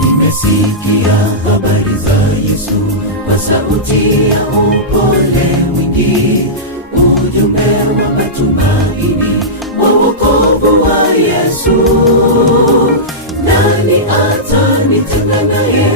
Nimesikia habari za Yesu kwa sauti ya upole mwingi, ujumbe wa matumaini wa wokovu wa Yesu. Nani atanitenga naye?